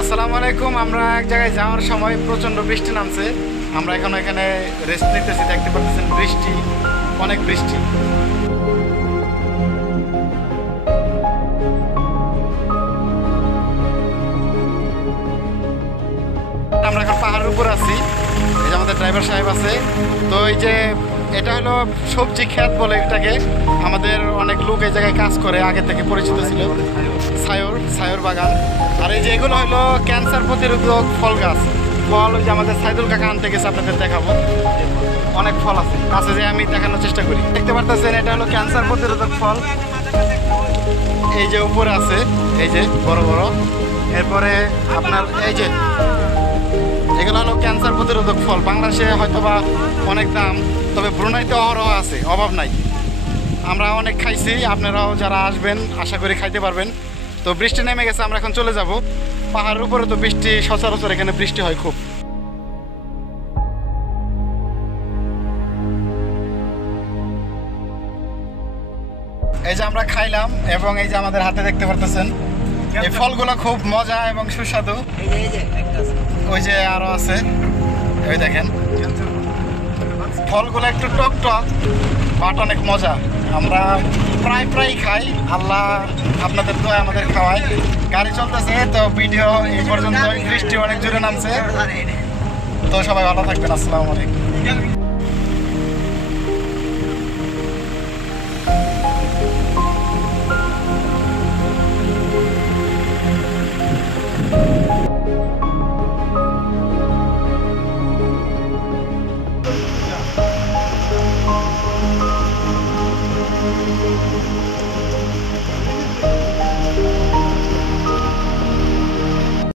আসসালামু আলাইকুম। আমরা এক জায়গায় যাওয়ার সময় প্রচণ্ড বৃষ্টি নামছে। আমরা এখন এখানে রেস্ট নিতেছি, দেখতে পাচ্ছেন বৃষ্টি, অনেক বৃষ্টি। আমরা এখন পাহাড়ের উপর আছি, এই যে আমাদের ড্রাইভার সাহেব আছে। তো এই যে এটা হলো সবজি ক্ষেত বলে এটাকে, আমাদের অনেক লোক এই জায়গায় কাজ করে, আগে থেকে পরিচিত ছিল। সায়র বাগান। আর এই যে এগুলো হলো ক্যান্সার প্রতিরোধক ফল গাছ। ফল ওই যে আমাদের সাইদুল কাকা আনতে গেছে, আপনাদের দেখাবো। অনেক ফল আছে, কাছে যে আমি দেখানোর চেষ্টা করি। দেখতে পারতেছেন এটা হলো ক্যান্সার প্রতিরোধক ফল। এই যে উপরে আছে, এই যে বড় বড়। এরপরে আপনার এই যে এগুলো হলো ক্যান্সার প্রতিরোধক ফল। বাংলাদেশে হয়তো বা অনেক দাম, তবে ব্রুনাইতে অহরহ আছে, অভাব নাই। আমরা অনেক খাইছি, আপনারাও যারা আসবেন আশা করি খাইতে পারবেন। তো বৃষ্টি নেমে গেছে, আমরা এখন চলে যাব। পাহাড়ের উপরে তো বৃষ্টি সচরাচর, এখানে বৃষ্টি হয় খুব। এই যে আমরা খাইলাম, এবং এই যে আমাদের হাতে দেখতে পারতেছেন এই ফলগুলো খুব মজা এবং সুস্বাদু। ওই যে আরো আছে, ওই দেখেন ফলগুলো একটু টক টক, বাট অনেক মজা। আমরা প্রায় খাই, আল্লাহ আপনাদের দোয়া আমাদের খাওয়ায়। গাড়ি চলতেছে তো ভিডিও এই পর্যন্ত। বৃষ্টি অনেক জোরে নামছে, তো সবাই ভালো থাকবেন। আসসালামু আলাইকুম।